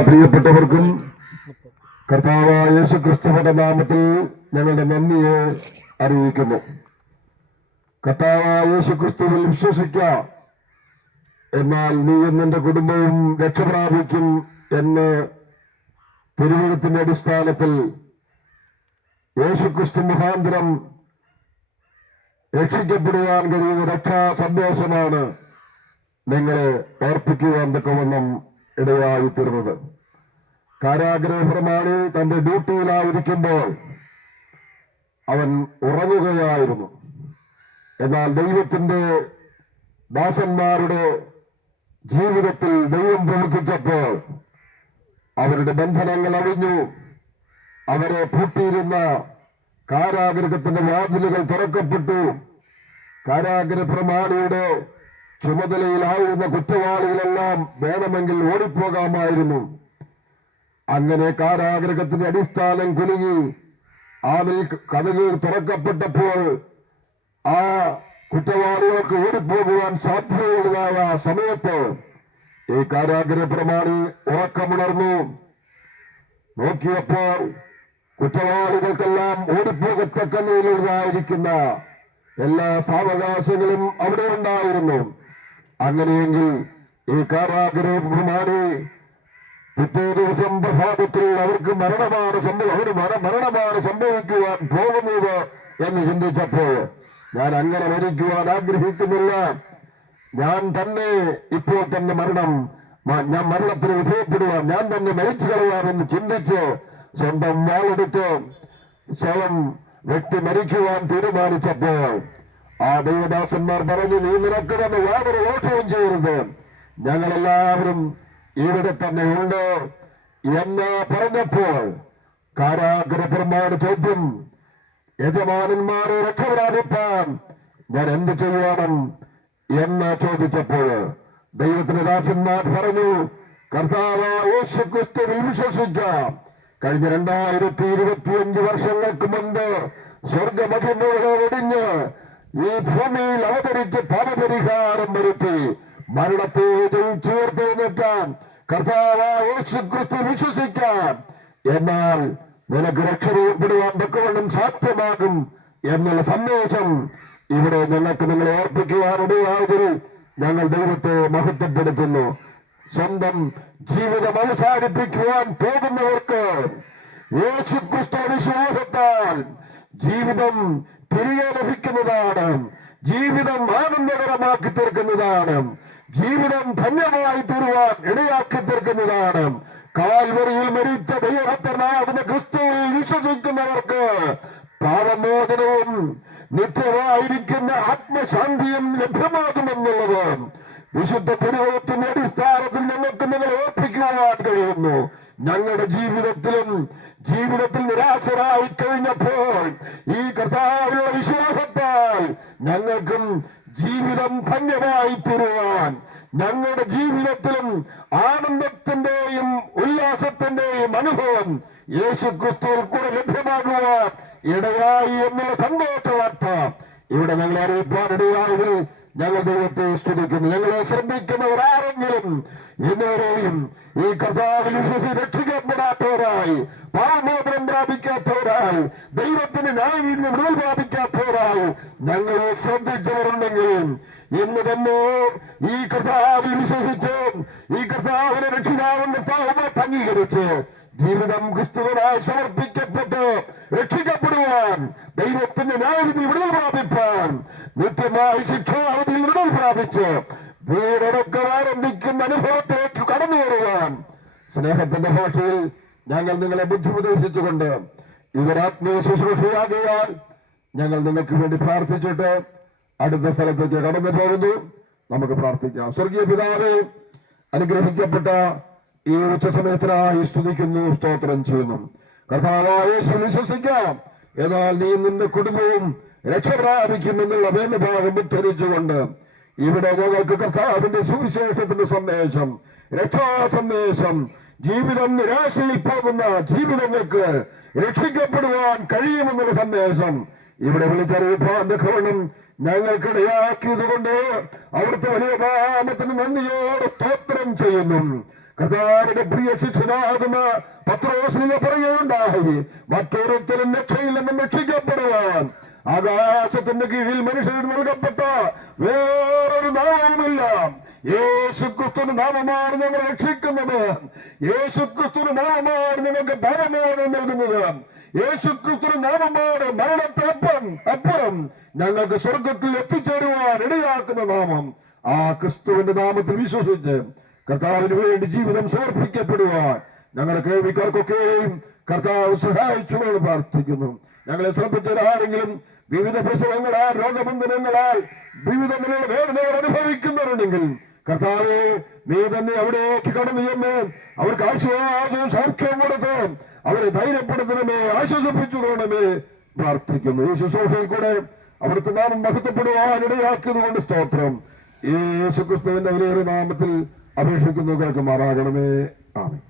പ്രിയപ്പെട്ടവർക്കും കർത്താവായ യേശുക്രിസ്തുവിന്റെ നാമത്തിൽ ഞങ്ങളുടെ നന്ദിയെ അറിയിക്കുന്നു. കർത്താവായ യേശുക്രിസ്തുവിൽ വിശ്വസിക്കാം, എന്നാൽ നീയും നിന്റെ കുടുംബവും രക്ഷപ്രാപിക്കും എന്ന് തിരുവചനത്തിന്റെ അടിസ്ഥാനത്തിൽ യേശുക്രിസ്തു മുഖാന്തരം രക്ഷിക്കപ്പെടുവാൻ കഴിയുന്ന രക്ഷാ സന്ദേശമാണ് നിങ്ങളെ ഓർപ്പിക്കുവാൻ തക്കവണ്ണം ഇടയായി തീർന്നത്. കാരാഗ്രഹ പ്രമാണി തന്റെ ഡ്യൂട്ടിയിലായിരിക്കുമ്പോൾ അവൻ ഉറങ്ങുകയായിരുന്നു. എന്നാൽ ദൈവത്തിന്റെ ദാസന്മാരുടെ ജീവിതത്തിൽ ദൈവം പ്രവർത്തിച്ചപ്പോൾ അവരുടെ ബന്ധനങ്ങൾ അഴിഞ്ഞു. അവരെ പൂട്ടിയിരുന്ന കാരാഗ്രഹത്തിന്റെ വാതിലുകൾ തുറക്കപ്പെട്ടു. കാരാഗ്രഹ പ്രമാണിയുടെ ചുമതലയിലായിരുന്ന കുറ്റവാളികളെല്ലാം വേണമെങ്കിൽ ഓടിപ്പോകാമായിരുന്നു. അങ്ങനെ കാരാഗ്രഹത്തിന്റെ അടിസ്ഥാനം കുലുങ്ങി അതിൽ കതകുകൾ തുറക്കപ്പെട്ടപ്പോൾ ആ കുറ്റവാളികൾക്ക് ഓടിപ്പോകുവാൻ സാധ്യതയുള്ളതായ സമയത്ത് ഈ കാരാഗ്രഹ പ്രമാണി ഉറക്കമുണർന്നു. നോക്കിയപ്പോൾ കുറ്റവാളികൾക്കെല്ലാം ഓടിപ്പോകത്തക്കനിലുള്ളതായിരിക്കുന്ന എല്ലാ സാവകാശങ്ങളും അവിടെ ഉണ്ടായിരുന്നു. അങ്ങനെയെങ്കിൽ ഈ കാരാഗ്രഹ പ്രമാണി പിറ്റേ ദിവസം പ്രഭാതത്തിൽ അവർക്ക് മരണമാണ് സംഭവിക്കുവാൻ പോകുന്നത് എന്ന് ചിന്തിച്ചപ്പോൾ, ഞാൻ അങ്ങനെ മരിക്കുവാൻ ആഗ്രഹിക്കുന്നില്ല, ഞാൻ തന്നെ ഇപ്പോൾ തന്നെ ഞാൻ മരണത്തിന് വിധേയപ്പെടുവാൻ, ഞാൻ തന്നെ മരിച്ചു കളയാമെന്ന് ചിന്തിച്ച് സ്വന്തം വാളെടുത്ത് സ്വയം വ്യക്തി മരിക്കുവാൻ തീരുമാനിച്ചപ്പോൾ ആ ദൈവദാസന്മാർ പറഞ്ഞു, നീ നിനക്ക് തന്നെ യാതൊരു ദോഷവും ചെയ്യരുത്, ഞങ്ങളെല്ലാവരും ഇവിടെ തന്നെ ഉണ്ട് എന്ന് പറഞ്ഞപ്പോൾ കാരാഗ്രഹപരമായ ചോദ്യം, യജമാനന്മാരെ രക്ഷപ്രാപിപ്പാൻ ഞാൻ എന്ത് ചെയ്യണം എന്ന് ചോദിച്ചപ്പോൾ ദൈവത്തിന്റെ ദാസന്മാർ പറഞ്ഞു, കർത്താവായ യേശുക്രിസ്തുവിൽ വിശ്വസിക്കാം. കഴിഞ്ഞ 2025 വർഷങ്ങൾക്ക് മുൻപ് സ്വർഗമഹിമകളെ ഒടിഞ്ഞ് ഈ ഭൂമിയിൽ അവതരിച്ച് പാപപരിഹാരം വരുത്തി മരണത്തെ ജയിച്ചുയർത്തെഴുന്നേൽക്കാൻ കർത്താവായ യേശുക്രിസ്തു വിശ്വസിക്കാം, എന്നാൽ നിനക്ക് രക്ഷപ്പെടുവാൻ തക്കവണ്ണം സാധ്യമാകും എന്നുള്ള സന്ദേശം ഇവിടെ ഞങ്ങൾക്ക് നിങ്ങളെ ഓർപ്പിക്കുവാനിടയായതിൽ ഞങ്ങൾ ദൈവത്തെ മഹത്വപ്പെടുത്തുന്നു. സ്വന്തം ജീവിതം അവസാനിപ്പിക്കുവാൻ പോകുന്നവർക്ക് യേശുക്രിസ്തു വിശ്വാസത്താൽ ജീവിതം തിരികെ ലഭിക്കുന്നതാണ്, ജീവിതം ആനന്ദകരമാക്കി തീർക്കുന്നതാണ്, ജീവിതം ധന്യമായി തീരുവാൻ ഇടയാക്കി തീർക്കുന്നതാണ്. കാൽവരിയിൽ മരിച്ച ദൈവപുത്രനാകുന്ന ക്രിസ്തുവിൽ വിശ്വസിക്കുന്നവർക്ക് പാപമോചനവും നിത്യമായിരിക്കുന്ന ആത്മശാന്തിയും ലഭ്യമാകുമെന്നുള്ളത് വിശുദ്ധ തിരുവചനത്തിന്റെ അടിസ്ഥാനത്തിൽ ഞങ്ങൾക്ക് നിങ്ങളെ ഓർപ്പിക്കുവാൻ കഴിയുന്നു. ഞങ്ങളുടെ ജീവിതത്തിൽ നിരാശരായി കഴിഞ്ഞപ്പോൾ ഈ കർത്താവിലുള്ള വിശ്വാസത്താൽ ഞങ്ങൾക്കും ജീവിതം ധന്യമായി തീരുവാൻ, ഞങ്ങളുടെ ജീവിതത്തിലും ആനന്ദത്തിന്റെയും ഉല്ലാസത്തിന്റെയും അനുഭവം യേശുക്രിസ്തുവിൽ കൂടെ ലഭ്യമാകുവാൻ ഇടയായി എന്നുള്ള സന്തോഷ വാർത്ത ഇവിടെ ഞങ്ങളെ അറിയിപ്പാനിടയായതിൽ ഞങ്ങൾ ദൈവത്തെ സ്തുതിക്കുന്നു. ഞങ്ങളെ ശ്രദ്ധിക്കുന്നവർ ആരെങ്കിലും ഇന്നുവരെയും ഈ കർത്താവിൽ വിശ്വസിച്ച് രക്ഷിക്കപ്പെടാത്തവരായി, പാപമോചനം പ്രാപിക്കാത്തവരായി, ദൈവത്തിന് ന്യായവിധി വിടുതൽ പ്രാപിക്കാത്തവരായി ഞങ്ങളെ ശ്രദ്ധിച്ചവരുണ്ടെങ്കിൽ ഇന്ന് തന്നെ ഈ കർത്താവിൽ വിശ്വസിച്ച് ഈ കർത്താവിനെ രക്ഷിതാവിന്റെ പാപമായിട്ട് അംഗീകരിച്ച് ജീവിതം ക്രിസ്തുവിനായി സമർപ്പിക്കപ്പെട്ട് രക്ഷിക്കപ്പെടുവാൻ, ദൈവത്തിന്റെ ന്യായവിധി വിടുതൽ പ്രാപിപ്പാൻ, നിത്യമായി ശിക്ഷാവധിയിൽ വിടുതൽ പ്രാപിച്ച് വീടൊക്കെ ആരംഭിക്കുന്ന അനുഭവത്തിലേക്ക് കടന്നു വരുവാൻ സ്നേഹത്തിന്റെ ഭാഷയിൽ ഞങ്ങൾ നിങ്ങളെ ബുദ്ധിമുദ്ദേശിച്ചുകൊണ്ട് ഇതൊരാത്മീയ ശുശ്രൂഷയാകിയാൽ ഞങ്ങൾ നിങ്ങൾക്ക് വേണ്ടി പ്രാർത്ഥിച്ചിട്ട് അടുത്ത സ്ഥലത്തേക്ക് കടന്നു പോകുന്നു. നമുക്ക് പ്രാർത്ഥിക്കാം. സ്വർഗീയ പിതാവേ, അനുഗ്രഹിക്കപ്പെട്ട ഈ ഉച്ചസമയത്തിനായി സ്തുതിക്കുന്നു, സ്തോത്രം ചെയ്യുന്നു. കർത്താവായ യേശുവിൽ വിശ്വസിക്കാം, എന്നാൽ നീ നിന്റെ കുടുംബവും രക്ഷപ്രാപിക്കുമെന്നുള്ള വേദഭാഗം ഉദ്ധരിച്ചുകൊണ്ട് ഇവിടെ ഞങ്ങൾക്ക് കർത്താവിന്റെ സുവിശേഷത്തിന്റെ സന്ദേശം, രക്ഷാ സന്ദേശം, ജീവിതം നിരാശയിൽ പോകുന്ന ജീവിതങ്ങൾക്ക് രക്ഷിക്കപ്പെടുവാൻ കഴിയുമെന്നുള്ള സന്ദേശം ഇവിടെ വിളിച്ചറിയിപ്പാൻ തക്കവണ്ണം ഞങ്ങൾക്കിടയാക്കിയത് കൊണ്ട് അവിടുത്തെ വലിയ നാമത്തിന് നന്ദിയോടെ സ്തോത്രം ചെയ്യുന്നു. കർത്താവിന്റെ പ്രിയ ശിഷ്യനാകുന്ന പത്രോസിനെ പറയുകയുണ്ടായി, മറ്റൊരുത്തരും രക്ഷയിൽ നിന്നും രക്ഷിക്കപ്പെടുവാൻ ആകാശത്തിന്റെ കീഴിൽ മനുഷ്യന് നൽകപ്പെട്ട വേറൊരു നാമവുമില്ല. യേശുക്രിസ്തുവിന്റെ നാമമാണ് ഞങ്ങൾ രക്ഷിക്കുന്നത്. യേശുക്രിസ്തുവിന്റെ നാമമാണ് ഞങ്ങൾക്ക് പാപമോചനം നൽകുന്നത്. യേശുക്രിസ്തുവിന്റെ നാമമാണ് മരണത്തെ അപ്പുറം ഞങ്ങൾക്ക് സ്വർഗത്തിൽ എത്തിച്ചേരുവാൻ ഇടയാക്കുന്ന നാമം. ആ ക്രിസ്തുവിന്റെ നാമത്തിൽ വിശ്വസിച്ച് കർത്താവിന് വേണ്ടി ജീവിതം സമർപ്പിക്കപ്പെടുവാൻ ഞങ്ങളുടെ കേൾവിക്കാർക്കൊക്കെയും കർത്താവ് സഹായിച്ചുകൊണ്ട് പ്രാർത്ഥിക്കുന്നു. ഞങ്ങളെ ശ്രദ്ധിച്ചവരാരെങ്കിലും വിവിധ പ്രസവങ്ങളാൽ, രോഗബന്ധനങ്ങളാൽ വിവിധ നിലയിലുള്ള വേദനകൾ അനുഭവിക്കുന്നവരുണ്ടെങ്കിൽ കർത്താവെ, നീ തന്നെ അവിടേക്ക് കടന്നു ചെന്ന് അവർക്ക് ആശ്വാസവും സൗഖ്യവും കൊടുത്ത് അവരെ ധൈര്യപ്പെടുത്തണമേ, ആശ്വസിപ്പിച്ചുകൊള്ളണമേ പ്രാർത്ഥിക്കുന്നു. ഈ ശുശ്രൂഷയിൽ കൂടെ അവിടുത്തെ നാമം മഹത്വപ്പെടുവാൻ ഇടയാക്കിയതുകൊണ്ട് സ്തോത്രം. യേശുക്രിസ്തുവിന്റെ വലിയൊരു നാമത്തിൽ അപേക്ഷിക്കുന്നു, കേൾക്കുമാറാകണമേ. ആമേൻ.